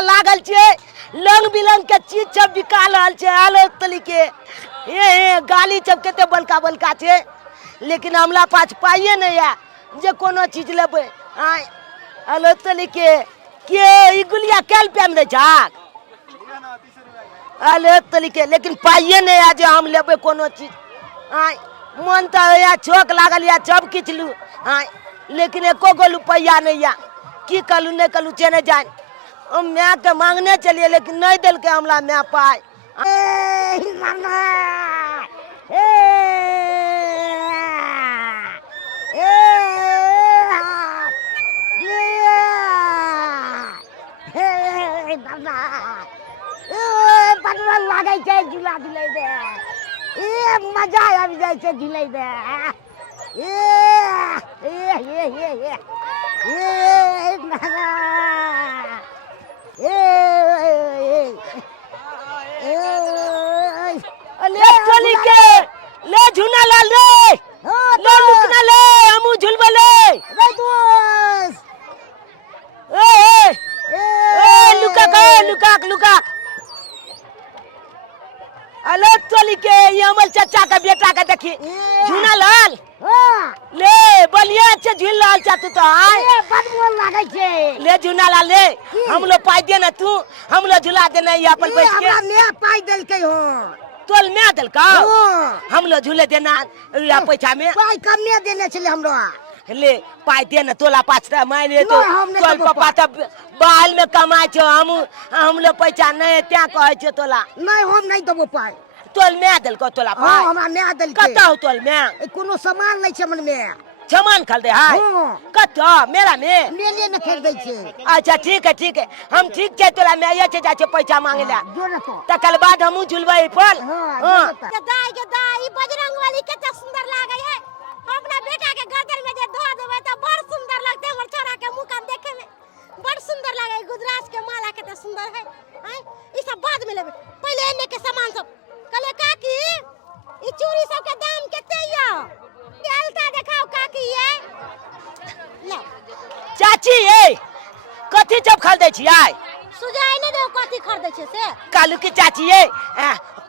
मेला लागल छे रंग बिरंग के चीज सब बिका रहल छे अलग तरीके ये गाली सब केते बलका बलका छे लेकिन हमरा पास पाइए नहीं है जे कोनो चीज लेबे आय अलग तरीके के ई गुलिया केल पे में दे छाक अलग तरीके लेकिन पाइए नहीं है जे हम लेबे कोनो चीज आय मन तो या छोक लागल या सब किछ लू आय लेकिन एको गो रुपया नहीं है की कलू नहीं कलू चेने जान हम मैं के मांगने चलिए लेकिन नहीं दिल के हमला मैं पाए लागे छै झूला झूले दे मजा आबि जाइ छै झूले दे ले झूना लाल रे ले लुकना ले हमू झुलबे ले लुका अले चली के ये हमर चाचा का बेटा का देखी झूना लाल ले बलिया से झूल लाल चातू तो आय बड़ मोन लागे छे ले झूना लाल ले हम लो पाई दे ना तू हम लो झूला दे नहीं अपन बैठ के हमरा मैं पाई देल के हो तोल मैं देल का हम लो झूले देना या पैसा में पाई कम नहीं देने छले हमरो ले पाई दे ना तोला पाछरा मारे तो तोल पापा तब बाल में कमाय छो हम लो पैसा नहीं त्या कहै छे तोला नहीं हम नहीं देबो पाई तोल मैं देल को तोला पाई हमरा मैं देल के कतौ तोल मैं कोनो सामान नहीं छे मन में सामान खरीदे है कतो मेरा में मेले में खरीदै छे अच्छा ठीक है हम ठीक छे तोला मैं ये छे जाछे पैसा मांगे ला तकल बाद हमू झुलबै फल हां के दाई बजरंगबली केते सुंदर लागे है अपना बेटा के गर्दन में जे धो देबै त बड़ सुंदर लगते हमर छोरा के मुंह का देखे में बड़ सुंदर लागे गुजरात के माला केते सुंदर है हैं ई सब बाद में लेबै पहले एने के सामान सब कले काकी ई चूड़ी सब के दाम केते या केलता देखाओ काकी ये ले चाची ए कथि सब खरीदै छी आय सुजाय नै देओ कथि खरीदै छै से कालू की चाची ए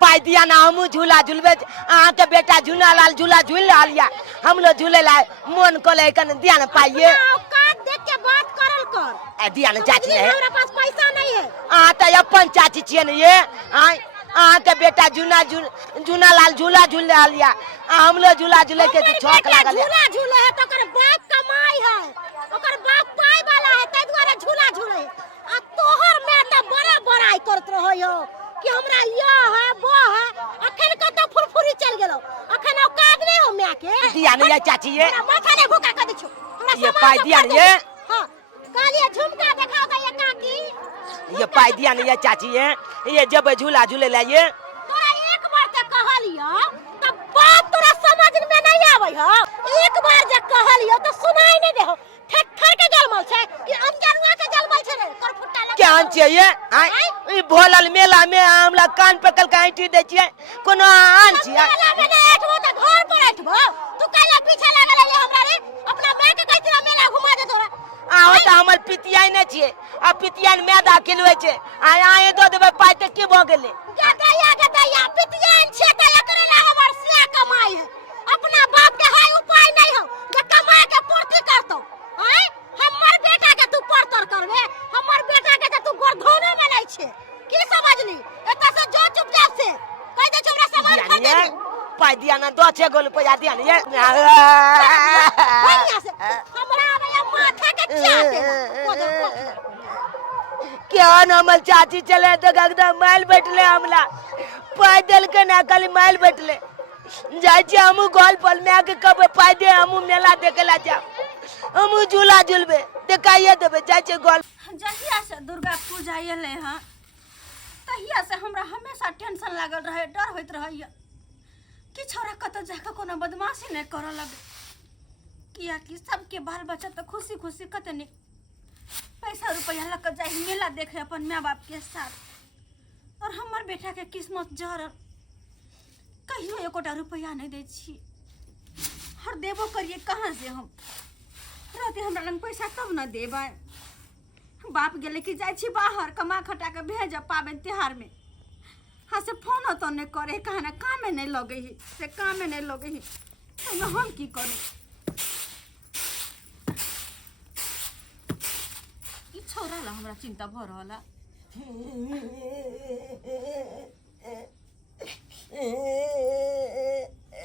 पाई दिया ना हमू झूला झुलबे अहाँ के बेटा झूला लाल झूला झूल लाल या हम लो झूले ला मन कोले कन दिया ना पाइए औकात देख के बात करल कर ए दिया ना चाची है हमरा पास पैसा नहीं है आ त अपन चाची छिए न ये आय अहाँ के बेटा झूला लाल झूला झूल लाल या हम लो झूला झूले के छक लागल झूला झूले है त ओकर बाप कमाई है ओकर बाप पाई वाला है तै दुआरे झूला झूले आ तोहर में त बड़ा बड़ाई करत रहो कि हमरा यो है वो है अखन कत फुरफुरी चल गेलो अखन औकात नहीं हो मैं के दिया नहीं ये चाची ये माथा ने भूखा कर दिछो हमरा ये पाई दिया नहीं ये हां कालिया झुमका दिखा दे ये काकी ये पाई दिया नहीं ये चाची ये जब झूला झूले ला ये तोरा एक बार त कहलियो त बात तोरा समझ में नहीं आवे हो एक बार जे कहलियो त सुनाई नहीं दे हो ठठर के जलमल छे कि अनजरुआ के जलमल छे कर फुट्टा लग क्या चाहिए आय ई भोलल मेला में हमला कान पकल के आंटी दे छिए कोनो आन छिए मेला में नहीं एठबो त घर पर एठबो तू काला पीछे लागल है हमरा रे अपना मां के कहै तोरा मेला घुमा दे तोरा आओ त हमर पितियाई नै छिए आ पितियान मैदा खिलबै छे आय दो देबे पाई त की भ गेले के दैया पितियान छे त एकरे ला हमर से कमाई है अपना बाप के हाय उपाय नहीं हो जे कमाए के पूर्ति करतो हैं हमर बेटा के तू परतर करबे हमर बेटा के तू गोरधोने में नहीं छे की समझली एता से जो चुपचाप से कह दे छोरा सामान खरीद दे पाई दिया ना 2-6 गोल पैसा दिया नहीं हमरा आवे माथा के चाटे क्या नमल चाची चले तो गगदा माइल बैठले हमला पाई देल के ना खाली माइल बैठले जाय छी हमू गोल पल में के कब पाई दे हमू मेला देखेला जा हमू झूला झूलबे देखाइए देबे जाय छी गोल जहिया से दुर्गा पूजा एले हां तहिया से हमरा हमेशा टेंशन लागल रहे डर होइत रहैया कि छोरा कत जाके कोनो बदमाशी नहीं करऽ लगे किया कि सबके बाल बच्चा तो खुशी खुशी कते नहीं पैसा रुपया लग जाए मेला देखे अपन माँ बाप के साथ और हमार बेटा के किस्मत जरल कहियो एकोटा रुपया नहीं दे छी हर देबो करिए कहाँ से हम रहते हमरा लंग पैसा तब न देबै बाप गेले कि जाय छी बाहर कमा खटा के भेज पाबन त्योहार में हाँ से फोन तो नहीं करे कहना कामे नहीं लगे ही से कामे नहीं लगे ही तो हम की करूं ई छोरा ला हमरा चिंता भ रहला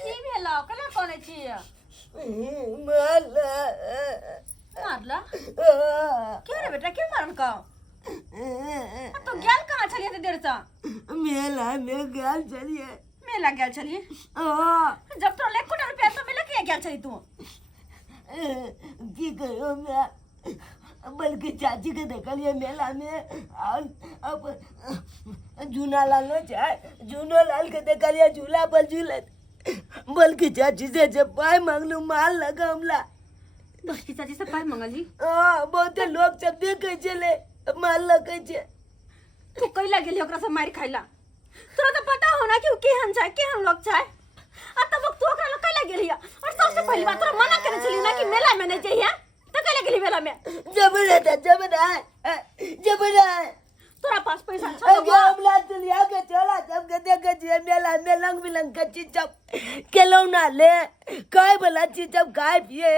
की भेला कला कोने छी मारला क्यों रे बेटा क्यों मारन का तो गेल कहाँ छलिए ते देर से मेला में गेल छलिए मेला गेल छलिए जब तो 1 कोटी रुपया तो मिले के गेल छली तू की करो मैं बल्कि चाची के देखलिए मेला में और अब जूना लाल नो चाय जूनो लाल के देखलिए झूला पर झूलत बल्कि चाची से जब पाए मांगलू माल लगा हमला बल्कि चाची से पाई मंगली बहुत लोग सब देखे चले माल लगे छे तू कैला गेली ओकरा से मार खाइला तोरा तो पता हो ना कि केहन चाय केहन लोग चाय आ तब तू ओकरा लोग कैला गेली और सबसे पहली बात तोरा मना करे छली ना कि मेला में नहीं जाइए तो कैला गेली मेला में जबरदस्त तोरा पास पैसा छ हमला तुलिया के चला सब के देखे छे मेला में रंग बिरंग के चीज सब खिलौना ले काय वाला चीज सब खाए पिए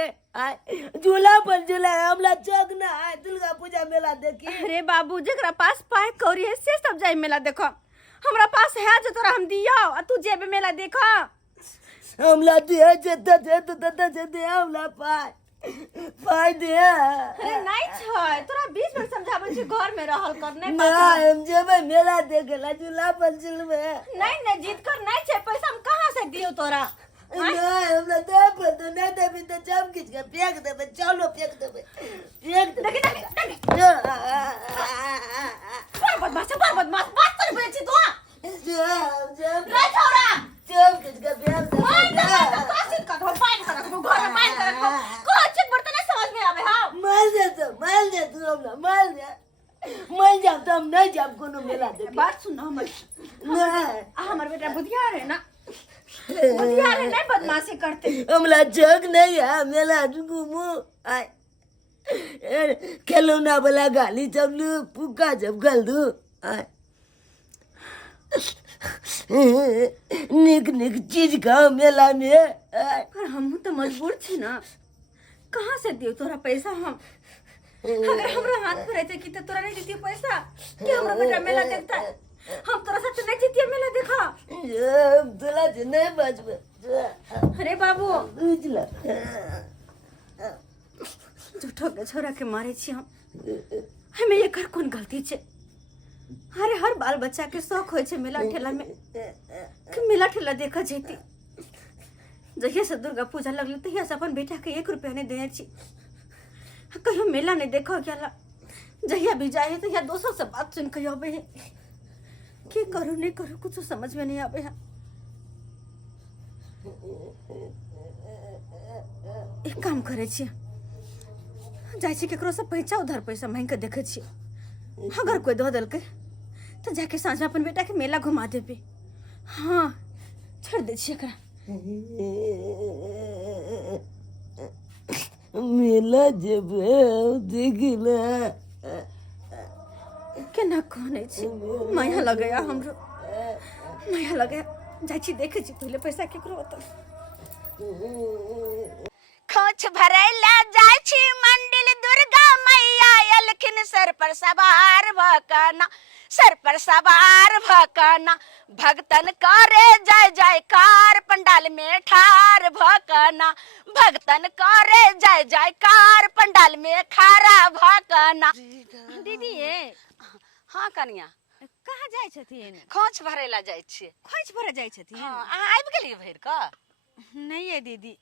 झूला पर झूला हमला चौक ना है दुर्गा पूजा मेला देखी अरे बाबू जेकरा पास पाए कौरी है से सब जाए मेला देखो हमरा पास है जो तोरा हम दियो आ तू जेबे मेला देखो हमला दिए जे दे हमला पाए दे अरे नहीं छै तोरा बीच में समझाबै छी घर में रहल करने ना हम जेबे मेला देखेला झूला पर झूलबे नहीं जीत कर नहीं छै पैसा हम कहां से दियो तोरा नहीं हमला दे पर तो नहीं देबी तो जब किछ के फेंक देबे चलो फेंक देबे बदमाश बात कर बेची तू जब रे छोरा जब किछ के फेंक मार देबे दे तो कासित का तो पानी कर रखो घर में पानी कर रखो कुछ बर्तन समझ में आवे हां मार दे तू हमला मार जाब तो हम नहीं जाब कोनो मेला देखे बात सुन हमर नहीं हमर बेटा बुधिया है ना बुधिया है नहीं बदमाशी करते हमला जग नहीं है मेला घूमू आय खिलौना वाला गाली चबलू पुक्का जब गल दू आय निक चीज खाओ मेला में पर हम तो मजबूर छी ना कहाँ से दियो तोरा पैसा हम अगर हमरा हाथ पर रहते कि तोरा नहीं देती पैसा कि हमरा बेटा मेला देखता हम तोरा साथ नहीं जीतिए मेला देखा तोला से नहीं बचबे अरे बाबू बुझला झूठो के छोरा के मारे छी हम हमें ये कर कौन गलती छे अरे हर बाल बच्चा के शौक होय छे मेला ठेला में कि मेला ठेला देखा जेती जहिया से दुर्गा पूजा लगल तहिया से अपन बेटा के 1 रुपया नहीं दे छी कहियो मेला नहीं देखो क्या जहिया भी जाए है तहिया दोस्तों से बात सुन के आवे है की करू नहीं करू कुछ समझ में नहीं आवे है एक काम करे छी जाय छी केकरो से पैसा उधार पैसा मांग के देखे छी अगर कोई दो दल के तो जाके सांझ में अपन बेटा के मेला घुमा देबे हाँ छोड़ दे छी एकरा मेला जेबे देखिला केना कहने छी माया लगया हमरो माया लगया जाय छी देखे छी पहले पैसा केकरो होता खोच भरैला जाय छी मंदिर दुर्गा मैया एलखिन सर पर सवार भकना भक्तन करे जय जयकार पंडाल में ठार भकना भक्तन करे जय जयकार पंडाल में खारा भकना दीदी ये हाँ कनिया कहाँ जाय छथिन खोच भरैला जाय छी खोज भरे जाय छथिन हाँ अहाँ आबि गेलियै भरि कऽ नहीं है दीदी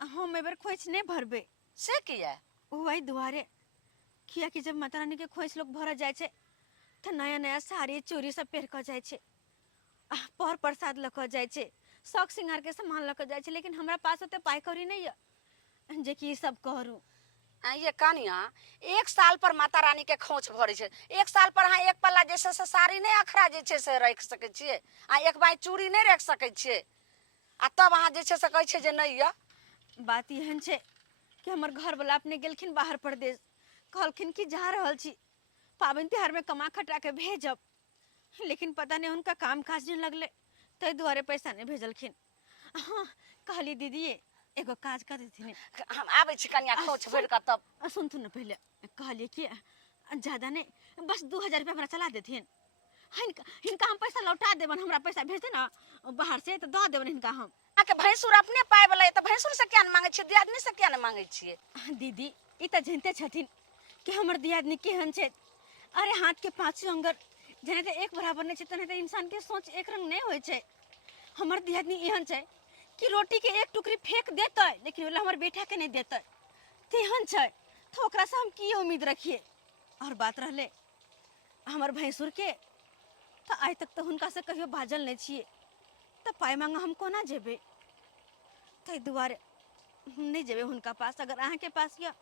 हम एबर खोज नहीं भरबे से किया वही दुआरे किया कि जब माता रानी के खोज लोग भर जाय छे तो नया नया साड़ी चूड़ी सब पहन के जाय छे पर प्रसाद लक जाय छे शौक सिंगार के सामान लक जाय छे लेकिन हमरा पास ओते पाई कौड़ी नहीं है जे कि सब करू ये कनिया 1 साल पर माता रानी के खोच भरे छे 1 साल पर अहाँ एक पल्ला जैसे से साड़ी नहीं अखरा जे छे से रख सके छिए आ एक बाई चूड़ी नहीं रख सके छिए आ तब अहाँ जे छे से कहै छे जे नहीं है बात यहन छे कि हमर घर वाला अपने गेलखिन बाहर प्रदेश कहलखिन कि जा रहल छी पाबनि त्योहार में कमा खटा के भेजब, लेकिन पता नहीं उनका काम काज नहीं लगले, तै दुआरे पैसा नहीं भेजलखिन। हाँ कहली दीदी एगो काज कर देथिन, हम आबै छी कनिया खोच भर के तब। सुन तू न पहले, कहलिए कि ज्यादा नहीं बस 2000 रुपया हमरा चला देथिन, हिनका हम पैसा लौटा देबन, हमरा पैसा भेज दे ना बाहर से तो दे देबन हिनका हम। आके भैंसुर अपने पाए वाला है तो भैंसुर से क्या न मांगे छी, दियादनी से क्या न मांगे छी? दीदी ई त जानते छथिन कि हमर दियादनी केहन छै। अरे हाथ के पांचों अंगर जने त एक बराबर नहीं छै, तने त इंसान के सोच एक रंग नहीं होय छै। हमर दियादनी एहन छै कि रोटी के एक टुकड़ी फेंक देतै लेकिन ओला हमर बेटा के नहीं देतै, तेहन छै। तो ओकरा से हम की उम्मीद रखिए। और बात रहले हमर भैंसुर के, तो आज तक तो हुनका से कहियो बाजल नहीं छिए, तो पाई मांगा हम कोना जेबे, तै दुआरे नहीं जेबे हुनका पास। अगर अहाँ के पास या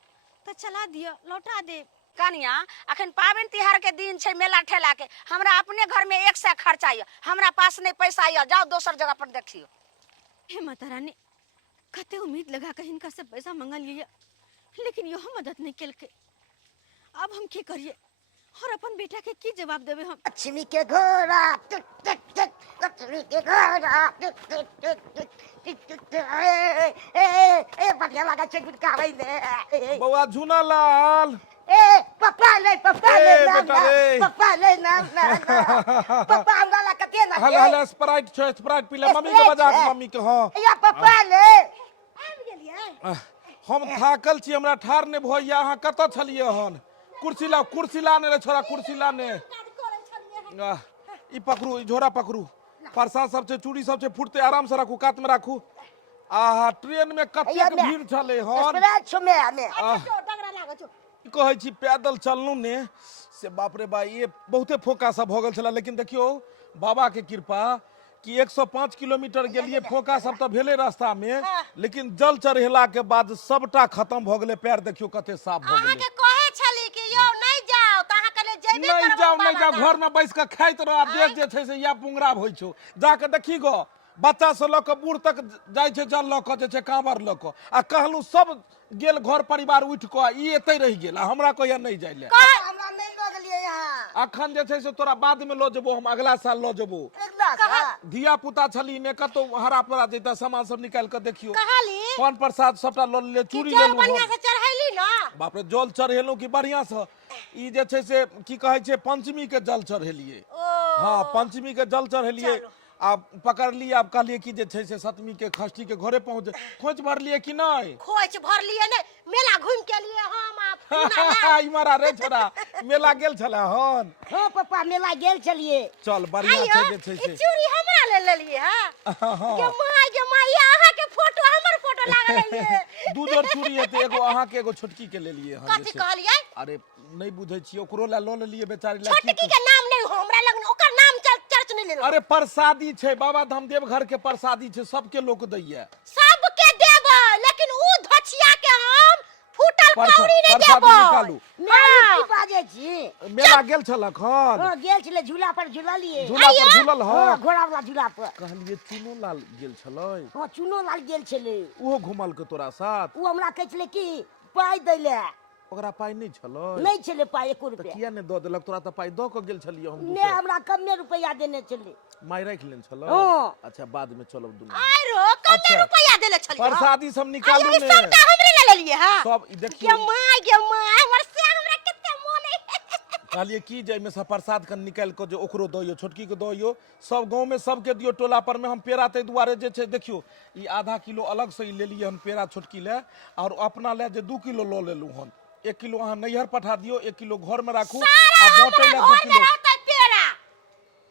तो चला दियो, लौटा दे। कनिया अखन पाबनि तिहार के दिन छै, मेला ठेला के, हमरा अपने घर में 100 खर्चा है, हमरा पास नहीं पैसा है, जाओ दोसर जगह पर देखियो। हे माता रानी, कते उम्मीद लगा के हिनका से पैसा मंगल लिया, लेकिन यो मदद नहीं केलके। अब हम की करिए और अपन बेटा के की जवाब देबे हम? लक्ष्मी के घोड़ा टिक टिक टिक, लक्ष्मी के घोड़ा टिक टिक टिक टिक टिक टिक, ए बढ़िया लगा छै गुटकावे ले। बउआ झूना लाल, ए पप्पा ले ना, बेटा रे। पप्पा ले ना, पप्पा हमरा ला कते ना। हला हला स्प्राइट छै, स्प्राइट पीला, मम्मी के बजा के, मम्मी के। हां या पप्पा ले आबि गेलियै। हम थाकल छी, हमरा ठार ने भइया। अहाँ कत छलिए हन? कुर्सी ला ने रे छोरा, कुर्सी ला ने। ई पकड़ू, ई झोरा पकड़ू, परसा सब छै, चूड़ी सब छै, फुटते आराम से रखू, कात में राखू। आहा ट्रेन में कतेक भीड़ छले हन। स्प्राइट छमे हमे डगरा लागो छो। कहै छी पैदल चललू ने से बाप रे बा, ये बहुते फोका सब हो गल छला। लेकिन देखियो बाबा के कृपा कि 105 किलोमीटर गेलिए, फोका सब तो भेले रास्ता में, लेकिन जल चढ़ेला के बाद सबटा खत्म भ गेले। पैर देखियो कते साफ भ अहाँ गेले। के कहे छली कि यो नहीं जाओ, त अहाँ कहले जेबे करब। नहीं जाओ, घर में बैस के खाइत रह। देख जे छै से या पुंगरा होइ छौ, जाके देखी गो बच्चा से ल के बूढ़ तक जाय छै जल ल के, जे छै कांवर ल के। आ कहलू सब गेल घर परिवार उठ के, ई एते रह गेल, हमरा कहिया नहीं जाय ले। हमरा नहीं ल गेलिए यहां। अखन जे छै से तोरा बाद में ल जेबो, हम अगला साल ल जेबो। धिया पुता छली ने, कतो हरा पड़ा जेता, सामान सब निकाल के देखियो। कहली पान प्रसाद सबटा ल ले, चूड़ी ले लो। बढ़िया से चढ़ैली ना। बाप रे जल चढ़ेलू कि बढ़िया से। ई जे छै से की कहै छै, पंचमी के जल चढ़ेलिए। हाँ पंचमी के जल चढ़ेलिए। आप पकड़ लिए, आप कहलिए कि जे छै से सप्तमी के खष्टी के घरे पहुंच। खोज भरलिए कि नहीं? खोज भरलिए ने, मेला घूम के लिए हम आप। इमरा रे छोरा, मेला गेल छला हन? हां पप्पा मेला गेल छलिए। चल बढ़िया छै जे छै से। चूड़ी हमरा ले लेलिए। हां के माई अहाँ के फोटो, हमर फोटो लागल है। दू जोड़ चूड़ी है, तो एगो अहाँ के एगो छोटकी के ले लिए हन। कथि कहलिए? अरे नहीं बुझै छी, ओकरो ला ल लेलिए बेचारी ला। छोटकी के नाम नहीं हो हमरा लग, ओकर नाम चर्च नहीं ले। अरे प्रसादी छै, बाबा धाम देवघर के प्रसादी छै, सबके लोक दैया। सबके देबो, लेकिन ऊ धछिया के हम फूटल कौड़ी नहीं प्रसादी देबो। निकालू। मैं की बाजे छी? मेला गेल छलक हन? हां गेल छले, झूला पर झूललिए। झूला पर झूलल हन? घोड़ा वाला झूला पर। कहलिए चुनो लाल गेल छलै। हां चुनो लाल गेल छले। ओहो घुमल के तोरा साथ? ऊ हमरा कहै छले कि पाई दै ले। ओकरा पाई नहीं छलै? नहीं छले पाई, 1 तो रुपया। किया ने द देलक? तोरा त पाई द के गेल छलिए हम। ने हमरा कमे रुपया देने छले। माई राख लेन छलै? हां। अच्छा बाद में चलब दुनू। आरो कमे रुपया देले छले। प्रसादी सब निकालू अरे ने। सबटा हमरे ले लेलिए। हां सब के देखियो। माय हमर से हमरा कते मोन है। कहलिए की जे में से प्रसाद के निकाल के जो ओकरो दइयो, छोटकी के दइयो, सब गांव में सबके दियो। टोला पर में हम पेड़ा तै दुआरे जे छै देखियो, ई आधा किलो अलग से ले लिए हम पेड़ा छोटकी ले, और अपना ले जे 2 किलो ल लेलू हन। 1 किलो अहाँ नैहर पठा दियो, 1 किलो घर में राखू, आ बांटे ले 2 किलो। पेड़ा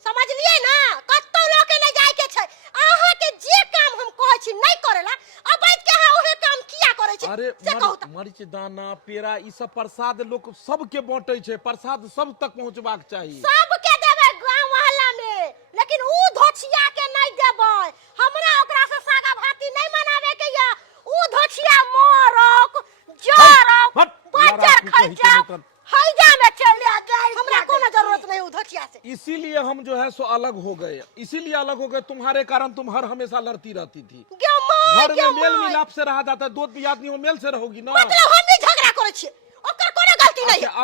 समझलिए ना, कत्तो लोग के ले जाय के छै। अहाँ के जे काम हम कहै छी नहीं करेला, अब बैठ के अहाँ ओहे काम किया करै छी? अरे से कहू त। मरीच दाना पेड़ा ई सब प्रसाद लोग सबके बांटे छै, प्रसाद सब तक पहुंचबाक चाहिए। सबके देबै गांव मोहल्ला में, लेकिन ऊ धोछिया के नहीं देबै। हमरा ओकरा से सागा भाती नहीं मनावे के या। ऊ धोछिया मोरक जरक हट, बजर लड़ा की कही खैजा के मतलब। हैजा में चले गए। हमरा कोनो जरूरत नहीं ऊ धोछिया से। इसीलिए हम जो है सो अलग हो गए, इसीलिए अलग हो गए। तुम्हारे कारण तुम हर हमेशा लड़ती रहती थी। घर में मेल मिलाप से रहा जाता, दो आदमी हो मेल से रहोगी ना। मतलब हम भी झगड़ा करे छी, ओकर कोनो गलती नहीं अच्छा,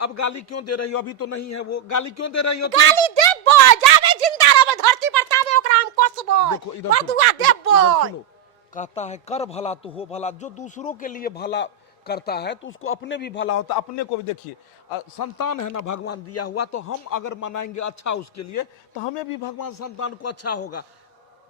अब गाली क्यों दे रही हो? अभी तो नहीं है वो, गाली क्यों दे रही हो तुम? गाली देबो जावे जिंदा रहबे धरती पर तावे ओकरा हम कसबो देखो इधर बदुआ सुनो, देबो। इधर सुनो, कहता है कर भला तो हो भला। जो दूसरों के लिए भला करता है तो उसको अपने भी भला होता। अपने को भी देखिए, संतान है ना भगवान दिया हुआ, तो हम अगर मनाएंगे अच्छा उसके लिए तो हमें भी भगवान संतान को अच्छा होगा।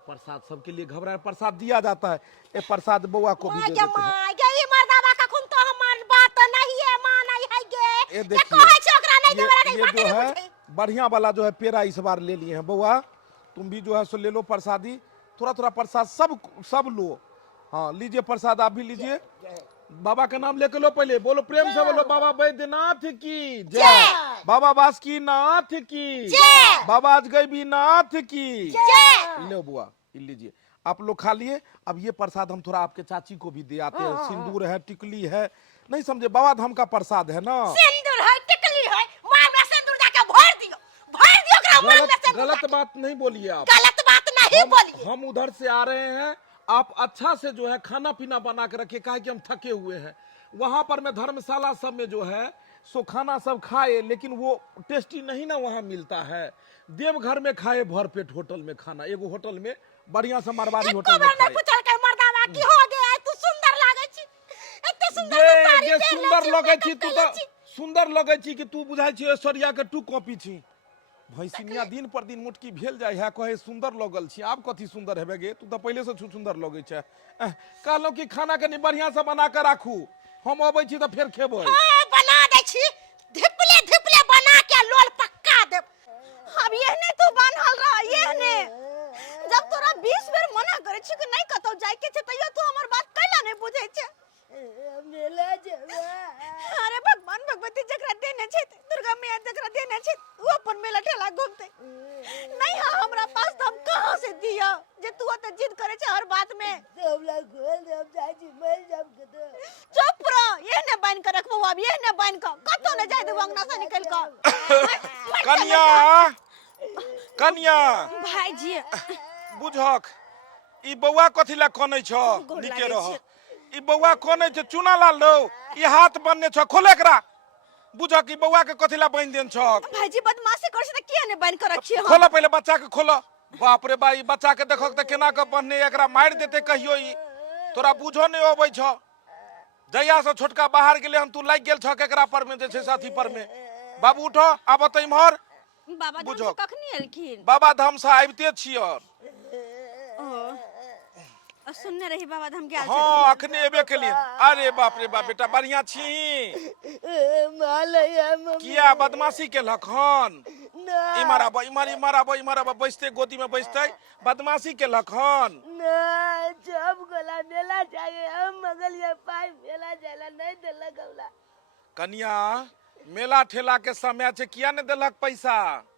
प्रसाद सबके लिए घबराए, प्रसाद दिया जाता है। ये प्रसाद बउआ को भी दे देते हैं। ये मर्दावा का खून तो हमार बात नहीं है मां नहीं है गे ये के देखिए, कहै छै ओकरा नहीं ये देबे नहीं जो बाटे है नहीं बुझे। बढ़िया वाला जो है पेड़ा इस बार ले लिए हैं बउआ। तुम भी जो है सो ले लो प्रसादी, थोड़ा थोड़ा प्रसाद सब लो। हाँ लीजिए प्रसाद, आप भी लीजिए। बाबा का नाम लेके लो, पहले बोलो, प्रेम से बोलो, बाबा बैद्यनाथ की जय, बाबा बासुकीनाथ की जय, बाबा अजगैबीनाथ की जय। लो बुआ लीजिए, आप लोग खा लिए। अब ये प्रसाद हम थोड़ा आपके चाची को भी दे आते हैं। सिंदूर है, टिकली है, नहीं समझे, बाबा धाम का प्रसाद है ना। सिंदूर है टिकली है, मां में सिंदूर जाके भर दियो ओकरा मां में सिंदूर। गलत बात नहीं बोलिए आप, गलत बात नहीं बोलिए। हम उधर से आ रहे हैं। आप अच्छा से जो है खाना पीना बना के रखिए, काहे कि हम थके हुए हैं। वहां पर मैं धर्मशाला सब में जो है सो खाना सब खाए, लेकिन वो टेस्टी नहीं ना वहां मिलता है। देवघर में खाए भर पेट होटल में खाना, एगो होटल में बढ़िया से मारवाड़ी होटल में खाए। पूछल के मर्दावा की हो गया तू सुंदर लागे छी, एते सुंदर साड़ी ये पहन सुंदर ले लगे छी, तू तो सुंदर लगे छी कि तू बुझाई छी ऐश्वर्या के टू कॉपी छी। भैंसिनिया दिन पर दिन मोटकी भेल जाय है, कहे सुंदर लगल छी। आब कथी सुंदर हेबे गे, तू तो पहले से सुंदर लगे छै। कहलो कि खाना कनी बढ़िया से बना के राखू, हम अबै छी तो फिर खेबै। हां बना दे छी, धिपले बना के लोल पक्का दे। अब येने तू बनल रह, येने जब तोरा 20 बेर मना करे छी कि नहीं कतौ जाय के छै, तइयो तू हमर बात कैला नहीं बुझै छै। मेला जेबे, अरे भगवान भगवती जकरा देने छै, दुर्गा मैया जकरा देने छै, वो अपन मेला ठेला घूमते नहीं है हमरा पास, तो हम कहां से दिया जे तू त जिद करे छै हर बात में। सब ला खोल दे, हम जाय छी मर जाब कतो। चुप रह, ये ने बांध के रखबो, अब ये ने बांध के कतो ने जाय दे अंगना से निकल के। कन्या भाईजी बुझक, ई बौआ कथी ला कनै छ? निके रह। ई बौआ कनै छ, चूना लाल लो, ई हाथ बनने छ, खोले एकरा। बुझक, ई बौआ के कथी ला बांध देन छ? भाईजी बदमाशी कर से किया ने बांध के रखिए हम? खोलो पहले बच्चा के खोलो। बाप रे बा, ई बच्चा के देखक त केना के बन्ने, एकरा मार देते कहियो। ई तोरा बुझो नहीं अबै छ। जइया से छोटका बाहर गेले हम, तू लाग गेल छ केकरा पर में, जे छै साथी पर में। बाबू उठो, आब त इम्हर। बाबा धाम से कखनी एलखिन? बाबा धाम से आबिते छियै। सुनने रही बाबा धाम के आल छथिन। हाँ अखने एबे के लिए। अरे बाप रे बाप, बेटा बढ़िया छी। किया बदमाशी केलक हन? इमर आब, इमर आब, बैसते गोदी में बैसते बदमाशी केलक हन? जब गोला मेला जाए हम मगलिया पाई मेला जाला नहीं देलक गौला। कन्या मेला ठेला के समय छे, किया ने देलक पैसा?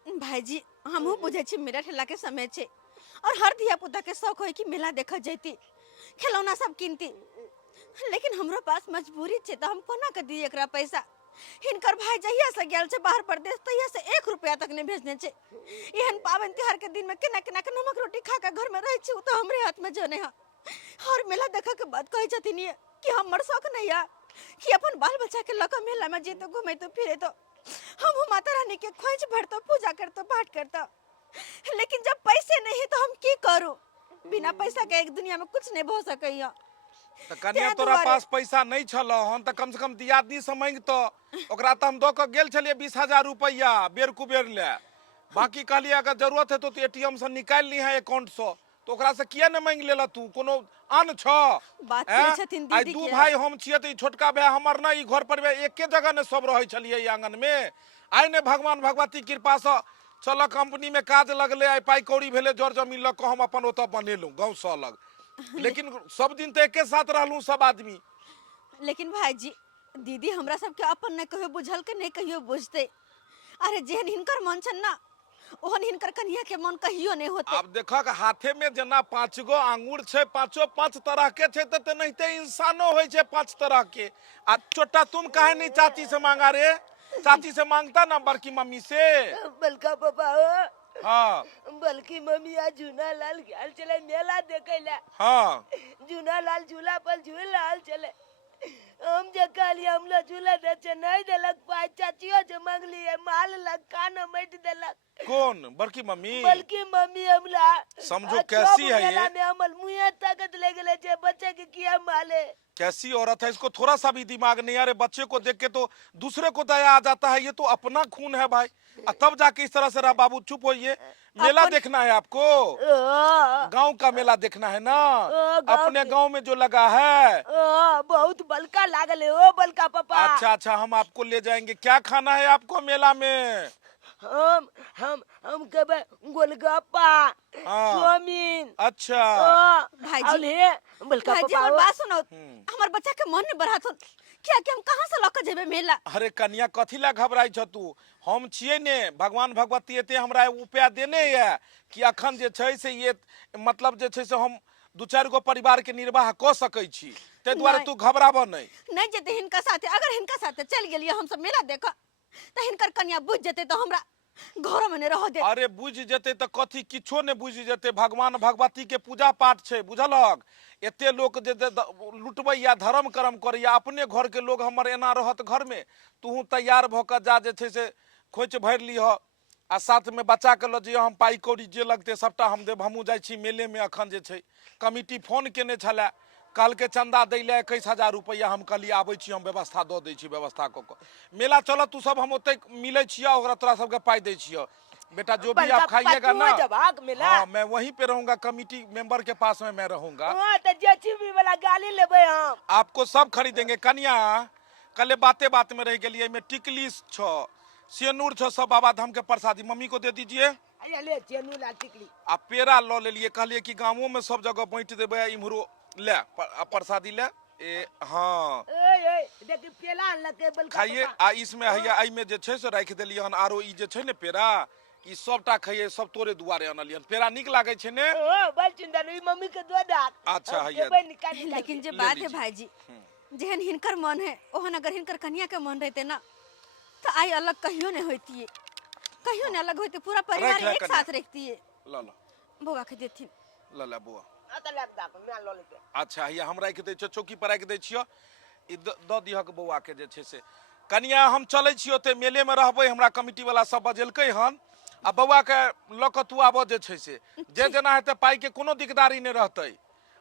भाईजी हमहू बुझे छी मेला ठेला के समय छे, और हर धिया पुता के शौक होय कि मेला देख जैती, खिलौना सब किनती, लेकिन हमरो पास मजबूरी छे, तो हम कोना के दी एकरा पैसा। हिनकर भाई जहिया से गेल छे बाहर प्रदेश, तहिया से 1 रुपया तक नहीं भेजने छे। एहन पावन त्योहार के दिन में केना केना के नमक रोटी खा के घर में रहे छी, तो हमरे हाथ में जने है। और मेला देखा के बाद कहे छथिन ये कि हमर शौक नहीं है कि अपन बाल बच्चा के लक मेला में जेतो, घूमे तो फिरे तो, हम माता रानी के खोज भरतो, पूजा करतो, पाठ करतो, लेकिन जब पैसे नहीं तो हम की करूं? बिना पैसा के एक दुनिया में कुछ नहीं हो सकैया। तो कन्या तोरा पास पैसा नहीं छलो हन, तो कम से कम दियादनी से मांग तो। ओकरा तो हम दो के गेल छलिए 20,000 रुपया बेर कुबेर ले। बाकी कहलिए अगर जरूरत है तो एटीएम से निकाल ली है अकाउंट से, तो ओकरा से किया न मांग लेला तू? कोनो आन छ? बात करे छथिन दीदी आई दू भाई हम छिए, तो छोटका भाई हमर ना, ई घर पर एके जगह ने सब रहे छलिए आंगन में। आई ने भगवान भगवती कृपा से चल कंपनी में काज लगले, आई पाई कौड़ी भेले, जर जमीन लग के हम अपन ओत बनेलू गाँव से अलग। लेकिन सब दिन तो एके साथ रहलू सब आदमी। लेकिन भाईजी दीदी हमरा सबके अपन ने कहियो बुझल के नहीं कहियो बुझते। अरे जेहन हिनकर मन छन ना, ओहन हिनकर कन्या के मन कहियो नहीं होते। अब देखक हाथे में जना 5 गो आंगूर छे, 5 तरह के छे, त नहिते इंसानो होय छे 5 तरह के। आ छोटा तुम काहे नहीं चाची से मांगा रे? चाची से मांगता ना, बड़की मम्मी से। बलका पापा हो, हाँ बल्कि मम्मी आज झूना लाल गेल चले मेला देखेला। हाँ झूना लाल झूला पर झूल लाल चले, हम जे कहली हम लोग झूला दे छे नहीं देलक पाई चाचियो जे मंगली है माल लग कान मैट देलक कौन बड़की मम्मी? बल्कि मम्मी हमला समझो कैसी है ये? में हमल मुंह ताकत ले गेले छे बच्चे के किया माले। कैसी औरत है, इसको थोड़ा सा भी दिमाग नहीं। अरे बच्चे को देख के तो दूसरे को दया आ जाता है, ये तो अपना खून है भाई। तब जाके इस तरह से रहा। बाबू चुप होइए, मेला देखना है आपको, गांव का मेला देखना है ना, अपने गांव में जो लगा है। बहुत बलका लागल है ओ बलका पापा। अच्छा अच्छा, हम आपको ले जाएंगे। क्या खाना है आपको मेला में? हम कबे गोलगप्पा चाउमीन। अच्छा भाईजी बलका भाईजी पापा हमर बात सुनो, हमर बच्चा के मन में बढ़ा तो क्या कि हम कहां से लक जेबे मेला? अरे कन्या कथी ला घबराई छ तू? हम छिए ने भगवान भगवती एते हमरा उपाय देने है कि अखन जे छै से ये मतलब जे छै से हम दू चार गो परिवार के निर्वाह क सकै छी। ते द्वारे तू घबराबो नहीं जेते हिनका साथे, अगर हिनका साथे चल गेलिए हम सब मेला देख त हिनकर कन्या बुझ जेते तो हमरा घर में रह दे। अरे बुझ जेते त कथी, किछो ने बुझ जेते। भगवान भगवती के पूजा पाठ छै बुझलक। एते लोग जे लुटबै या धर्म कर्म करे या अपने घर के लोग हमर एना रहत घर में, तू तैयार भ क जा जे छै से खोच भर लीह आ साथ में बच्चा के ल जे हम पाई कौड़ी जे लगते सबटा हम देब। हमहू जाय छी मेले में। अखन जे छै कमिटी फोन केने छले, कल के चंदा दै ले 21,000 रुपया। हम कहली आबै छी, हम व्यवस्था द दै छी, व्यवस्था क क मेला चल। तू सब हम ओते मिलै छियै, ओकरा तोरा सबके पाई दै छियै। बेटा जो भी आप खाइएगा ना, हाँ मैं वहीं पे रहूंगा, कमिटी मेंबर के पास में मैं रहूंगा। जेसीबी वाला गाली लेबै हम। आपको सब खरीदेंगे। कन्या कल बाते बात में रह गई में टिकली छ, सेनूर छ, सब बाबा धाम के प्रसादी मम्मी को दे दीजिए। ले सेनूर ला टिकली आ पेड़ा लो ले लिए। कहलिए कि गाँवों में सब जगह बांट देवे, इम्हरो ले प्रसादी ले। ए हाँ देखी पेला लके बलका खाइए। आ इसमें हैया आई में जे छै से राख देलिए हन। आरो ई जे छै ने पेड़ा, ई सबटा खाइए, सब तोरे दुआरे अनलियन। पेड़ा निक लागे छै ने? बड़ सुंदर। ई मम्मी के दो दात। अच्छा हैया। लेकिन जे बात है भाईजी, जेहन हिनकर मन है ओहन अगर हिनकर कन्या के मन रहते ना तो आई अलग कहियो नहीं होती, कहियो नहीं अलग होती, पूरा परिवार एक साथ रहती है। ला ला बुआ के देथिन। ला ला बुआ। अच्छा अच्छा हैया हम राख दै छियो, चौकी पर राख दै छियो। ई द दिहक बौआ के जे छै से। कन्या हम चलै छियो ते मेले में रहबै, हमरा कमिटी वाला सब बजेलकै हन। आ बौआ के ल क तू आबो जे छै से, जे जेना हेते पाई के कोनो दिकदारी नहीं रहते।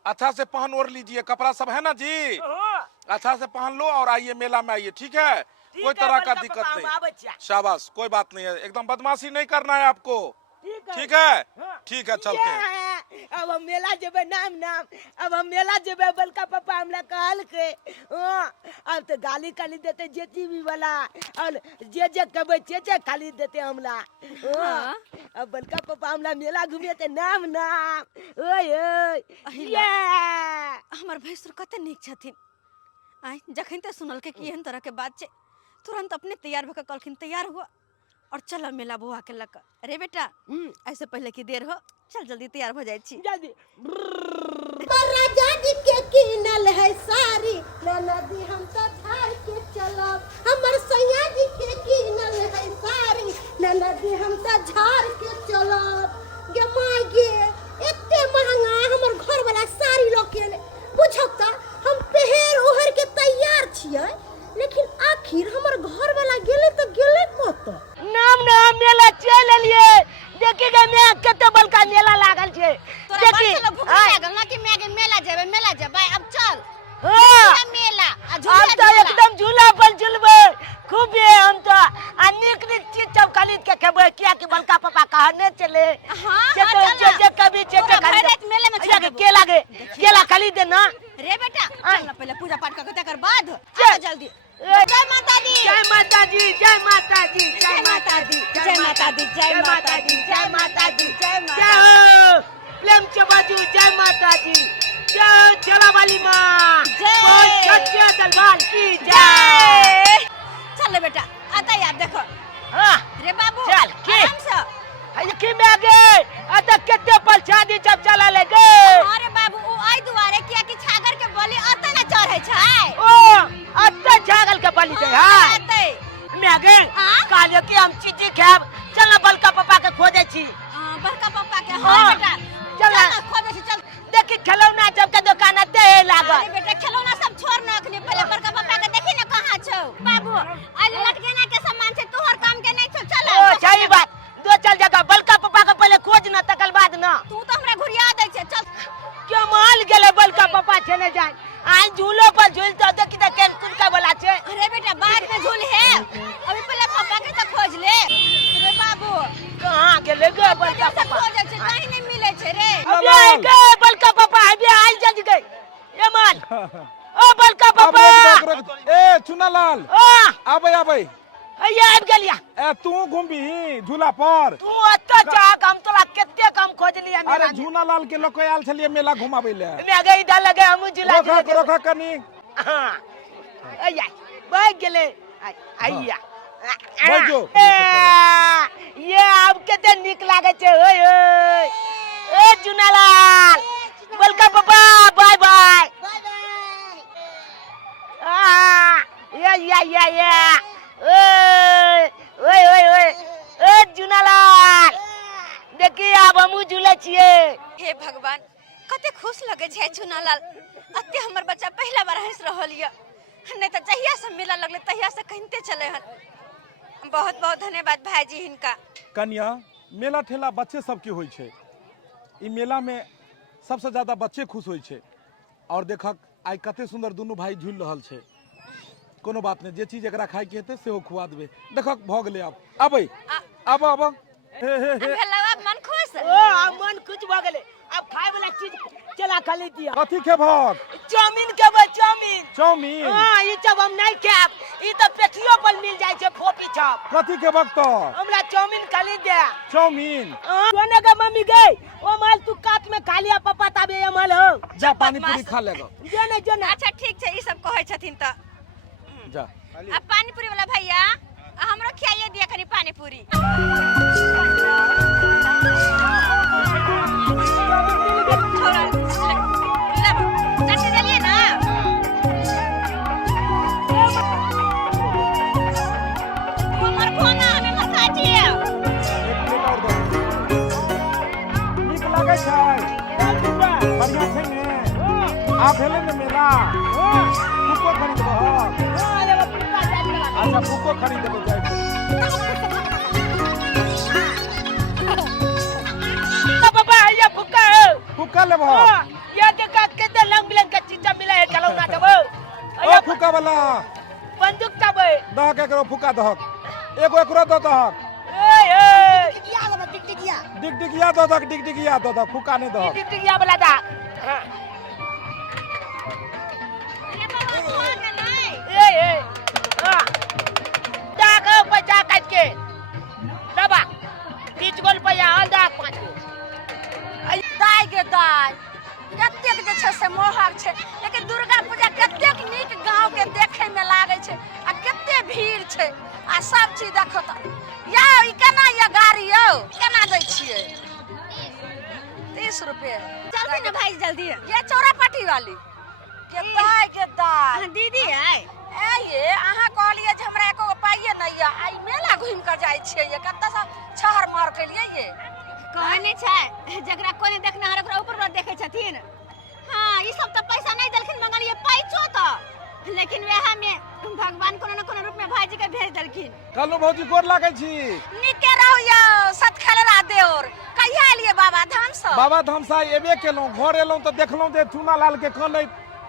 अच्छा से पहन ओढ़ लीजिए, कपड़ा सब है ना जी, अच्छा से पहन लो और आइए मेला में आइए, ठीक है? कोई तरह का दिक्कत नहीं। शाबाश, कोई बात नहीं है, एकदम बदमाशी नहीं करना है आपको, ठीक है? ठीक है, चलते हैं। अब हम मेला जेबे नाम अब हम मेला जेबे बलका पापा हमरा कहल के। अब तो गाली खाली देते जेसीबी वाला, और जे कबे चे खाली देते हमला। अब बलका पापा हमला मेला घूमे ते नाम ओए ये हमर भैंसुर कते नीक छथिन। आई जखन ते सुनल के कि एहन तरह के बात छे, तुरंत अपने तैयार भके कहलखिन तैयार हुआ और चल मेला बुआ के लक। अरे बेटा ऐसे पहले की देर हो, चल जल्दी तैयार हो जाए छी। जल्दी। राजा जी के कीनल है सारी नदी, हम तो धार के चलब। हमर सैया जी के कीनल है सारी नदी, हम तो झार के चलब। गे माय गे एते महंगा हमर घर वाला साड़ी लोकेले। पूछो त हम पहर ओहर के तैयार छियै, लेकिन आखिर हमर घर वाला गेले तो गेले कत? नाम मेला चल लिए। देखिएगा मैं कते बलका मेला लागल छे। तोरा बच्चा भूख लागल ना कि मेला जेबे अब चल। हां मेला हम तो एकदम झूला पर झूलबे खूब है। हम तो नीक चीज सब खरीद के खेबे, किया कि बलका पापा कहने चले। जे कभी चेचे खरीद मेले में जाके केला खरीद देना। रे बेटा चल ना, पहले पूजा पाठ करके तकर बाद आ जल्दी। जय माता दी, जय माता दी, जय माता दी, जय माता दी, जय माता दी, जय माता दी, जय माता दी, जय जय हो प्रेम से बाजू जय माता दी, जय चला वाली माँ, जय सच्चे दरबार की जय। चल बेटा आता यार देखो। हाँ रे बाबू चल की आराम से। की में आगे अत कितने परछादी जब चला ले गे। अरे बाबू ओ आई दुआरे किया कि छागर के बलि अते ना चढ़े छै। ओ अत्ते छागल के बलि दे है अते में आगे काले की हम चीची खाब। चल बलका पापा के खोजे छी। बड़का पापा के। हां बेटा चल खोजे छी। चल देखी खिलौना जब के दुकान ते लागल। अरे बेटा खिलौना सब छोड़ ना, अखनी पहले बड़का पापा बाबू आज लटकेना के सामान से तोहर काम के नहीं चल चल ओ सही बात दो चल जगह बलका पापा के पहले खोज ना तकल बाद ना तू तो हमरा घुरिया दै छे चल क्या माल गेले बलका पापा चले जाए आज झूलो पर झूल तो देखी त के कुनका वाला छे अरे बेटा बाद में झूल है अभी पहले पापा के तो खोज ले रे बाबू कहां गेले गे बलका सब पापा खोजे छे कहीं नहीं मिले छे रे अबे गे बलका पापा अबे आई जज गई ये माल ओ बलका पापा ए चुनालाल ओ आबे ये आब गेलिया ए तू घूमबी झूला पर तू अत्ता चाक हम तोरा केते कम खोज लिया अरे झूनालाल के लोग आयल छलिए मेला घुमाबै ले मैं गई इधर लगे हम जिला रोका कनी हां आया बैठ गेले आइया बैठ जो ये अब केते निक लागे छे ओए ओए ए चुनालाल बलका पापा बाय बाय या ओए चुनालाल देखी अब हमू झूले छिए हे भगवान कते खुश लगे छे चुनालाल अत्ते हमर बच्चा पहला बार हंस रहल य नहीं तो जहिया से मेला लगले तहिया से कहिते चले हन बहुत बहुत धन्यवाद भाईजी हिनका कन्या मेला ठेला बच्चे सबके होय छै ई मेला में सबसे ज्यादा बच्चे खुश होय छै और देखक आई कते सुंदर दुनू भाई झूल रहल छै कोनो बात नहीं जे चीज एकरा खाय के हेते सेहो खुआ देबे देखक भ गेले अब अब भेलवा मन खुश ओ मन कुछ भ गेले अब खाए वाला चीज चला खा लिया कथी खेबक चाउमीन खेबै चाउमीन हां ई सब हम नहीं खाब ई तो पेठियो पर मिल जाय छै फोपी छाप कथी खेबक तो हमरा चाउमीन खाली दे चाउमीन सोने का मम्मी गई ओ माल तू काट में खा लिया पापा तबे ये माल हो जा पानी पूरी खा लेगा जेने अच्छा ठीक छै ई सब कहै छथिन त जा अब पानी पूरी वाला भैया हमरो खियाइए दिया कनी पानी पूरी थोड़ा ले चाटे दलिए ना हमर खाना हमें मत खाइए नीक लागे छै बढ़िया छै ने आ भेले ने मेला फुको खरीदबह अच्छा फुको खरीदबह जाय पापा ये फुका लेबह ये देखा केते लंग बिलंग का चीज मिला है चलो ना जब ओ फुका वाला बंदूक तबे दहक एकरो फुका दहक एगो एकरो दो दहक ए डिगडिगिया दो दहक फुका नहीं दहक टिकटिकिया वाला दा ये बाबा खाना नहीं ए हां जाके बचा काट के दबा 30 गोल पैया हल दा 5 दाई गे दाई कतेक जे छै से मोहक छै लेकिन दुर्गा पूजा कतेक नीक गांव के देखे में लागे छै आ कते भीड़ छै आ सब चीज देखो त या ई केना या गाड़ी यौ केना दै छियै 30 रुपए जल्दी ना भाई जल्दी ये चौरापाटी वाली के दाई दीदी है ए ये अहाँ कहलिए जे हमरा एको पाइए नहीं है आई मेला घूम कर जाय छियै ये कत्ता से छहर मार के लिए ये कहने छै जकरा कोने देखना है ओकरा ऊपर देखे छथिन हां ई सब तो पैसा नहीं देलखिन मंगलिए पैसो तो लेकिन वह में भगवान कोनो न कोनो रूप में भाईजी के भेज देलखिन कल्लू भौजी गोर लागै छी निके रहो या सत खेलरा देओर कहिया एलिए बाबा धाम से बाबा धाम से एबे केलौं घर एलौं त देखलौं जे चुनालाल के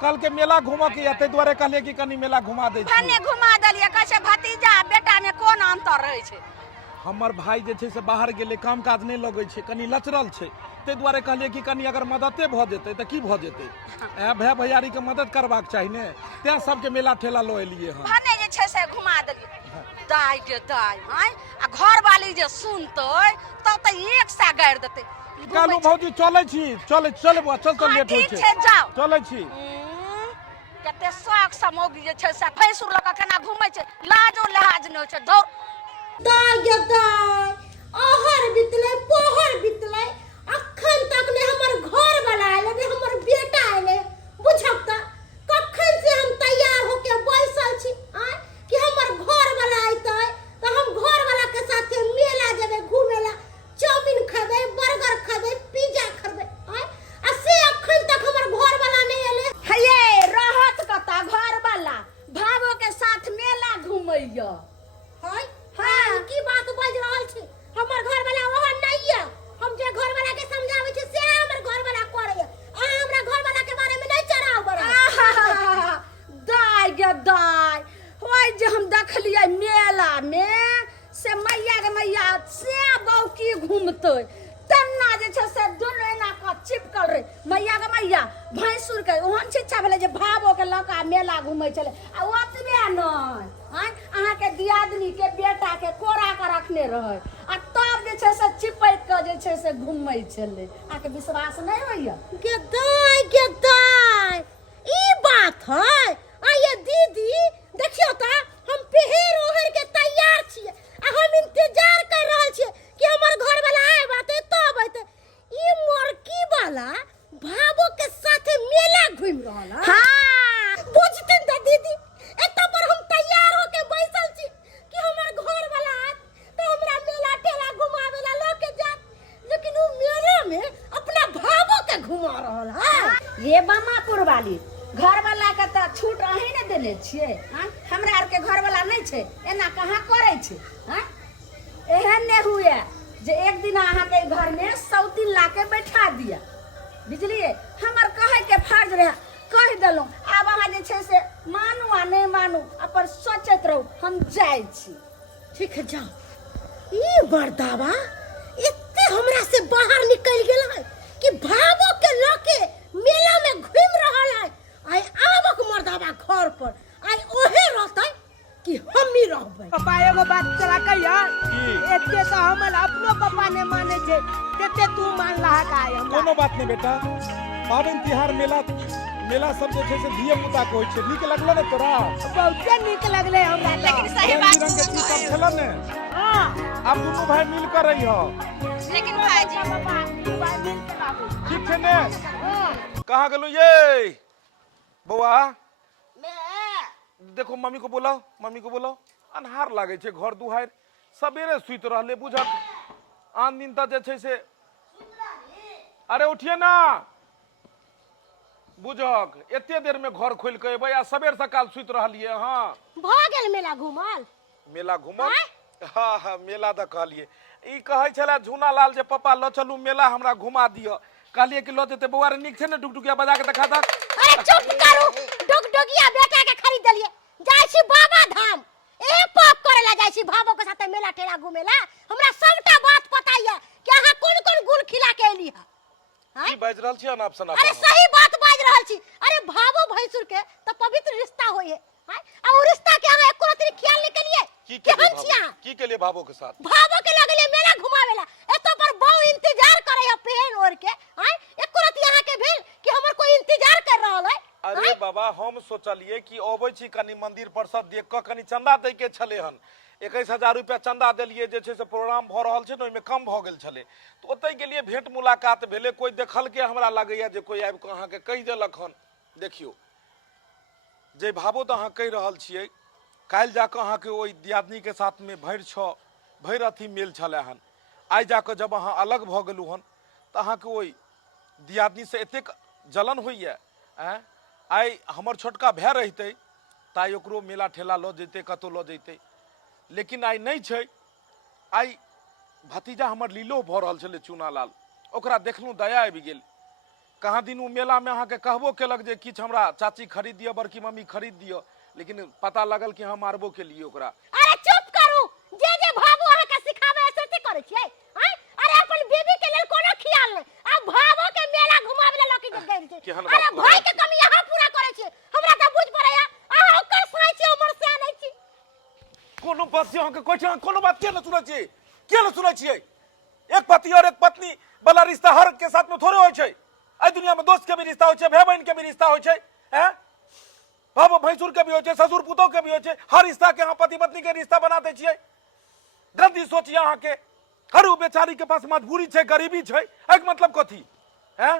कल के मेला घूमऽ के या तै दुआरे कहलिए कि कनी मेला घुमा दै छी भने घुमा देलिए कहै भतीजा बेटा में कोन अंतर रहै छै हमर भाई जे छै से बाहर गेले काम काज नहीं लगै छै कनी लचरल छै तै दुआरे कहलिए कि कनी अगर मददे भ जेतै त की भ जेतै ए भाई भैयारी के मदद करबाक चाही ने तै सबके मेला ठेला लो एलिए हम भने जे छै से घुमा देलिए दाई गे दाई हैं आ घर वाली जे सुनतै त त एक सा गाड़ देतै कालू भौजी चलै छी चल बुआ चल लेट होइ ठीक छै जाओ चलै छी कते शौक समोगी जे छै से फैसुर लगा केना घुमै छै लाजो लहाज नै छै दौड़ दाई आहर बितलै पोहर बितलै अखन तक ने हमर घर वाला आइले ने हमर बेटा आइले बुझब त कखन से हम तैयार होके बैसल छी कि हमर घर वाला आइतै त हम घर वाला के साथे मेला जेबै घुमेला चाउमीन खेबै बर्गर खेबै पिज्जा खेबै आ से अखन तक हमर घर वाला नहीं आइले हे रहत कता घर वाला भावो के साथ मेला मैया से बौकी घूमते तन्ना जे छै से दोनो एना का चिपकल रहे मैया के मैया भैंसुर के ओहन शिक्षा भेले जे भावो के लका मेला घूमै चले आ ओतबे नै अहाँ के दियादनी के बेटा के कोरा के रखने रहे आ तब जे छै से चिपैक के जे छै से घूमै चले आ के विश्वास नै होइया गेदाय ई बात है आ ये दीदी देखियो त हम पहर ओहर के तैयार छिए आ हम इंतजार कर रहल छिए कि हमर घर वाला आए बाते तब आते ई मोरकी वाला भावो के साथे मेला घूम रहल है हां बुझते त दीदी एत पर हम तैयार होके बैसल छी कि हमर घर वाला आत तो हमरा मेला ठेला घुमावेला लेके जात लेकिन वो मेला में अपना भावो के घुमा रहल है ये बामापुर वाली घर वाला के त छूट अहीं ने देले छिए हमरा आर के घर वाला नै छै एना कहाँ करे छै एहन ने हुए जे एक दिन अहाँ के घर में सौतीन लाके बैठा दिया बुझलिए हमर कहे के फर्ज रहे कह देलौं आब अहाँ जे छै से मानू आ नै मानू अपन सोचैत रहू हम जाय छी ठीक है जाओ ई बरदावा इतने हमरा से बाहर निकल गेल है कि भावो के लके मेला में घूम रहल है आई आबक मर्दावा घर पर आई ओहे रहतै कि हम ही रहबै पापा एगो बात चला कहिया एते तो हमर अपनो पापा ने माने छै तेते तू मान लहा का हम कोनो बात नहीं बेटा पावन तिहार मेला सब जे छै से धिये पुता के होय छै नीक लगलो ने तोरा बहुते नीक लगले हमरा लेकिन सही बात रंग के चीज सब खेलो ने हां अब दोनों भाई मिल कर रही हो लेकिन भाईजी पापा भाई मिल के बाबू ठीक है ने कहां गेलो ये बौआ देखो मम्मी को बोलाओ अन्हार लागे छे घर दुहार सबेरे सुत रहले बुझक आन दिन त जे छै से अरे उठिए ना बुझक एते देर में घर खोल के एबै आ सबेर सकाल सुत रहलिए हां भ गेल मेला घुमल हां हां मेला द कहलिए ई कहै छला झूना लाल जे पापा ल चलू मेला हमरा घुमा दियो कहलिए कि ल जेते बौआ रे नीक छै ने डुगडुगिया बजा के देखा दक अरे चुप करू डुगडुगिया बेटा के खरीद देलिए जाय छी बाबा धाम ए पाप करेला जाय छी भावो के साथे मेला टेला घुमेला हमरा सबटा बात पता है कि अहाँ कोन-कोन गुल खिला के एली है की बाज रहल छी अनाप शनाप अरे सही बात बाज रहल छी अरे भावो भैंसुर के तो पवित्र रिश्ता होय है आ ओ रिश्ता के अहाँ एको रति ख्याल नहीं कलिए की के लिए भावो के साथ भावो के लगले मेला घुमावेला एतो पर बहु इंतजार करे है पहन ओर के एको रति अहाँ के भेल कि हमर कोई इंतजार कर रहल है अरे बाबा हम सोचलिए कि अबै छी कनी मंदिर पर सब देख के कनी चंदा दे के छले हन 21,000 रुपया चंदा देलिए जे छै से प्रोग्राम भ रहल छै न ओइ में कम भ गेल छले तो ओतै के लिए भेंट मुलाकात भेले कोई देखल के हमरा लागैया जे कोई आबि के अहाँ के कहि देलक हन देखियो जे भावो त अहाँ कहि रहल छियै काल जाके अहाँ के ओइ दियादनी के साथ में भैर अथी मेल छले हन आइ जाके जब अहाँ अलग भ गेलु हन त अहाँ के ओइ दियादनी से एतेक जलन होइया आई हमर छोटका भाई रहते ताई ओकरो मेला ठेला ल जैते कतो ल जैते लेकिन आई नहीं छै आई भतीजा हमर लीलो भ रहल छले चूनालाल ओकरा देखलू दया आबि गेल कहाँ दिन उ मेला में अहाँ के कहबो केलक जे किछ हमरा चाची खरीद दियो बड़की मम्मी खरीद दियो लेकिन पता लगल कि हम मारबो के लिए ओकरा अरे चुप करू जे भावो अहाँ के सिखावे ऐसे करे छियै अरे अपन बेबी के लेल कोनो ख्याल नै आ भावो के मेला घुमावे ले लकी के गेल छै अरे भाई के कमी यहाँ पूरा करे छियै हमरा त बुझ पड़ैया अहाँ ओकर साइ छी हमर से नै छी कोनो बात से अहाँ के कोठा कोनो बात के न सुनै छियै एक पति और एक पत्नी वाला रिश्ता हर के साथ में थोड़े होय छै आई दुनिया में दोस्त के भी रिश्ता होय छै भाई बहन के भी रिश्ता होय छै हैं बाबू भैंसुर के भी होय छै ससुर पुतोह के भी होय छै हर रिश्ता के अहाँ पति पत्नी के रिश्ता बना दै छियै गलती सोचिए अहाँ के हर उ बेचारी के पास मजबूरी छै गरीबी छै एक मतलब कथी हैं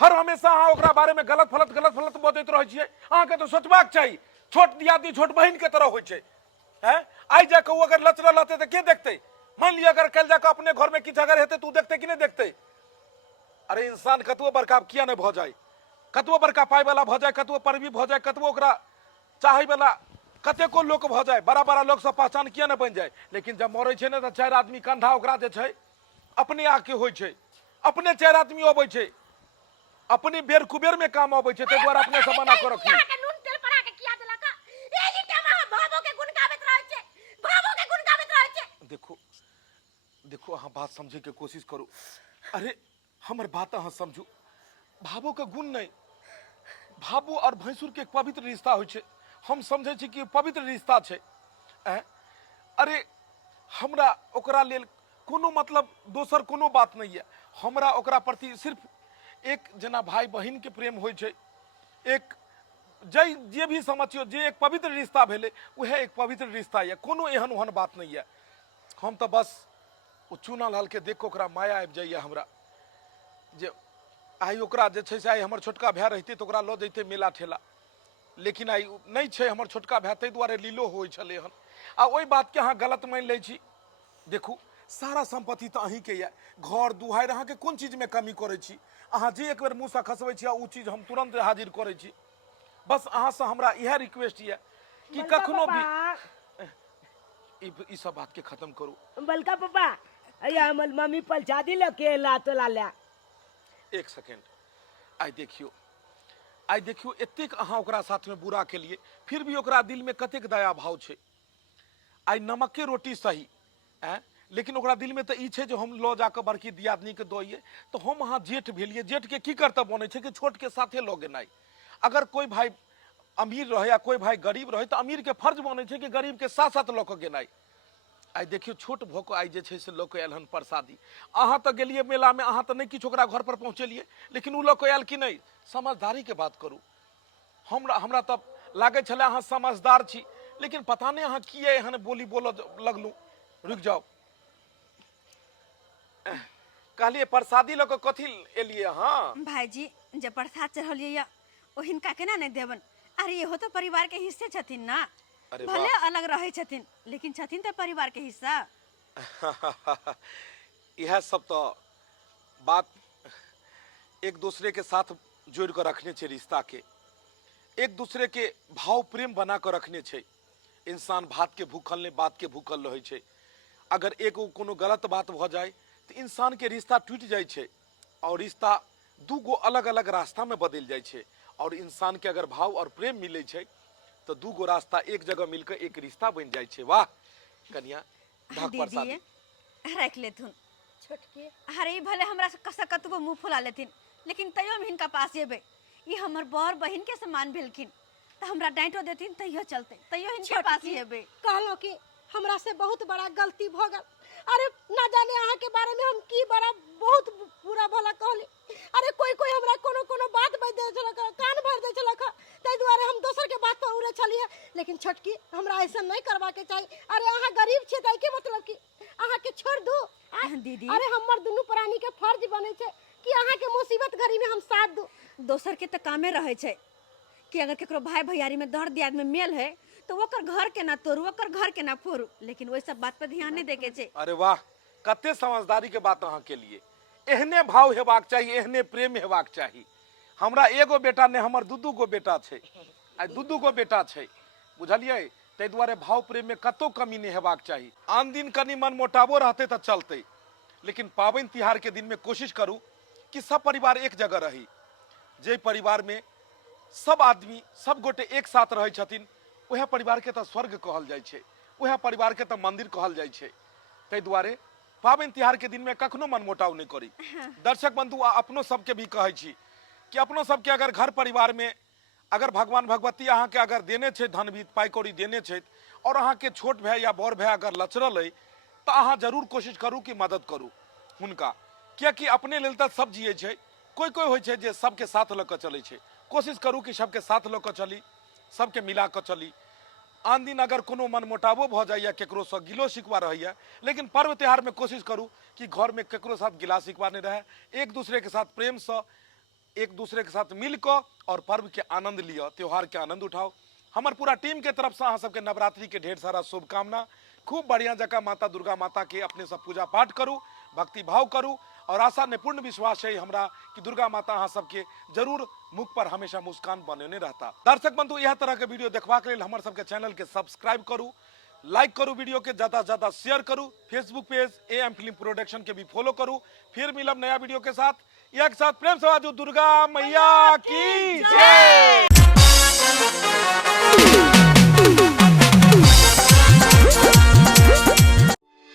हर हमेशा अहाँ ओकरा बारे में गलत फलत बजैत रहै छियै अहाँ के तो सोचबाक चाही छोट दियादी छोट बहन के तरह होय छै हैं आई जाके वो अगर लचरल रहते तो के देखते मान लिया अगर कल जाके अपने घर में किछ अगर हेते तू देखते कि नहीं देखते अरे इंसान कतबो बड़का किया नहीं भ जाए कतबो बड़का पाई वाला भ जाए कतबो परवी भ जाए कतबो ओकरा चाहे वाला कतेको लोक भ जाए बड़ा बड़ा लोग सब पहचान किया नहीं बन जाए लेकिन जब मरे छै ने तो 4 आदमी कंधा ओकरा जे छै अपने आके होय छै अपने 4 आदमी अबै छै अपने बेर कुबेर में काम अबै छै ते द्वारा अपने से बना कर रखी नून तेल परा के किया देलक एली टाइम भावो के गुण गाबैत रहै छै भावो के गुण गाबैत रहै छै देखो देखो अहाँ बात समझे के कोशिश करू। अरे हमर बात अहाँ समझू। भावो के गुण नहीं, भावो और भैंसुर के एक पवित्र रिश्ता होइ छै। हम समझे छी कि पवित्र रिश्ता छै। अरे हमरा ओकरा लेल कोनो मतलब दोसर कोनो बात नहीं है। हमरा ओकरा प्रति सिर्फ एक जना भाई बहन के प्रेम होइ छै। एक जे भी समझियो जे एक पवित्र रिश्ता भेले वह एक पवित्र रिश्ता है। कोनो एहन ओहन बात नहीं है। हम तो बस ओ चुनल हल के देख के ओकरा माया आबि जाइए हमरा। जे आई ओकरा जे छै से आई हमर छोटका भाई रहते तो ओकरा लऽ जैते मेला ठेला, लेकिन आई नहीं छै हमर छोटका भाई, ताहि दुआरे लीलो होइ छलै हन। आ ओहि बात के अहाँ गलत मान लै छी। देखू सारा संपत्ति तो अहीं के ये, घर दुहार अहाँ के कोन चीज में कमी करे छी? अहाँ जे एक बेर मुँह से खसबै छी ओ चीज हम तुरंत हाजिर करे छी। बस अहाँ से हमरा यह रिक्वेस्ट है कि कखनो भी ई सब बात के खत्म करू। बलका पापा अया हमर मम्मी पलचा दिल के ला तो ला ला। एक सेकेंड, आई देखियो एतेक अहाँ ओकरा साथ में बुरा के लिए फिर भी ओकरा दिल में कतेक दया भाव छै। आई नमक के रोटी सही लेकिन ओकरा दिल में तो ई छै जो हम लो जाकर बड़की दियादनी के दोइए। तो हम अहाँ जेठ भेलिए, जेठ के की कर्तव्य बने छै कि छोट के साथे लो गेनाइ। अगर कोई भाई अमीर रहे या कोई भाई गरीब रहे तो अमीर के फर्ज बने छै कि गरीब के साथ साथ लऽ के गेनाइ। आई देखियो छोट भऽ कऽ आई जे छै से लऽ के आयल हन प्रसादी। अहाँ तो गेलिए मेला में, अहाँ तो नहीं किछु ओकरा घर पर पहुँचेलिए, लेकिन उ लऽ के आयल कि नहीं? समझदारी के बात करू। हमरा तो लागे छले अहाँ समझदार छी, लेकिन पता नहीं अहाँ किए एहन बोली बोल लगलू। रुक जाओ, कहलिए प्रसादी लऽ के कथी एलिए? हाँ भाईजी जे प्रसाद चढ़लिए ओ हिनका केना नहीं देबन? अरे इहो तो परिवार के हिस्से छथिन ना। अरे भले अलग रहे छथिन लेकिन छथिन तो परिवार के हिस्सा। यह सब तो बात एक दूसरे के साथ जोड़ कर रखने छे, रिश्ता के एक दूसरे के भाव प्रेम बना कर रखने छे। इंसान भात के भूखल ने बात के भूखल रहे छे। अगर एगो कोनो गलत बात भ जाए तो इंसान के रिश्ता टूट जाए छे और रिश्ता दू गो अलग अलग रास्ता में बदल जाए छे। और इंसान के अगर भाव और प्रेम मिले छे तो दू गो रास्ता एक जगह मिलकर एक रिश्ता बन जाए छे। वाह कन्या ढक प्रसादी रख लेथुन छोटकी। अरे भले हमरा से कसा कतबो मुंह फुला लेथिन लेकिन तैयो हम हिनका पास जेबे। ई हमर बर बहिन के समान भेलखिन तो हमरा डांटो देथिन तैयो चलते, तैयो हिनका पास जेबे। कहलो कि हमरा से बहुत बड़ा गलती भ गल। अरे ना जाने अहाँ के बारे में हम की बड़ा बहुत बुरा भला कहली। अरे कोई कोई हमरा कोनो कोनो बात बज दे छलक, कान भर दे छलक, तै दुआरे हम दोसर के बात पर उड़े छलिए। लेकिन छोटकी हमरा ऐसा नहीं करबा के चाहिए। अरे अहाँ गरीब छे तै के मतलब कि अहाँ के छोड़ दू? दीदी अरे हमर दुनू प्राणी के फर्ज बने छे कि अहाँ के मुसीबत घड़ी में हम साथ दू। दोसर के तो कामे रहे छे कि अगर केकरो भाई भैयारी में दर्द दियाद में मेल है तो ओकर घर के ना तोड़ू, ओकर घर के ना फोड़ू, लेकिन वही सब बात पर ध्यान नहीं देके छे। अरे वाह कते समझदारी के बात अहाँ के लिए। एहने भाव हेबाक चाहिए, एहने प्रेम हेबाक चाहिए। हमरा एगो बेटा ने हमर दू गो बेटा छे, आ दू गो बेटा छे, बुझलिए? तै दुआरे भाव प्रेम में कतो कमी नहीं हेबाक चाहिए। आन दिन कनी मन मोटाबो रहते तो चलते, लेकिन पावन तिहार के दिन में कोशिश करू कि सब परिवार एक जगह रही। जे परिवार में सब आदमी सब गोटे एक साथ रहे छथिन वह परिवार के तो स्वर्ग कहल जाय छे, वह परिवार के तो मंदिर कहल जाय छे। तै दुआरे पावन तिहार के दिन में कखनो मन मोटाव नहीं करी। दर्शक बंधु अपनो सबके भी कहै छी कि अपनो सबके अगर घर परिवार में अगर भगवान भगवती अहाँ के अगर देने छे धन भी पाई कौड़ी देने छे और अहाँ के छोट भाई या बड़ भाई अगर लचरल है तो अहाँ जरूर कोशिश करू कि मदद करू हुनका, कियाकि अपने लेल तो सब जिये छे। कोई कोई होइ छे जे सबके साथ लऽ कऽ चलै छे। कोशिश करू कि सबके साथ लऽ कऽ चली, सबके मिला कऽ चली। आन दिन अगर कोनो मन मोटावो भ जाइए, केकरो से गिलो शिकवा रहिए, लेकिन पर्व त्योहार में कोशिश करू कि घर में केकरो साथ गिला शिकवा नहीं रहे। एक दूसरे के साथ प्रेम से एक दूसरे के साथ मिलकर और पर्व के आनंद लिया, त्योहार के आनंद उठाओ। हमार पूरा टीम के तरफ से अहाँ सबके नवरात्रि के ढेर सारा शुभकामना। खूब बढ़िया जगह माता दुर्गा माता के अपने सब पूजा पाठ करू, भक्ति भाव करू और आशा ने पूर्ण विश्वास है हमरा कि दुर्गा माता अहाँ सबके जरूर मुख पर हमेशा मुस्कान बनेने रहता। दर्शक बंधु यह तरह के वीडियो देखबाक लेल हमर सबके चैनल के सब्सक्राइब करू, लाइक करू, वीडियो के ज्यादा से ज्यादा शेयर करू, Facebook page AM film production के भी फॉलो करू। फिर मिलब नया वीडियो के साथ। एक साथ प्रेम से आवाज दुर्गा मैया की जय।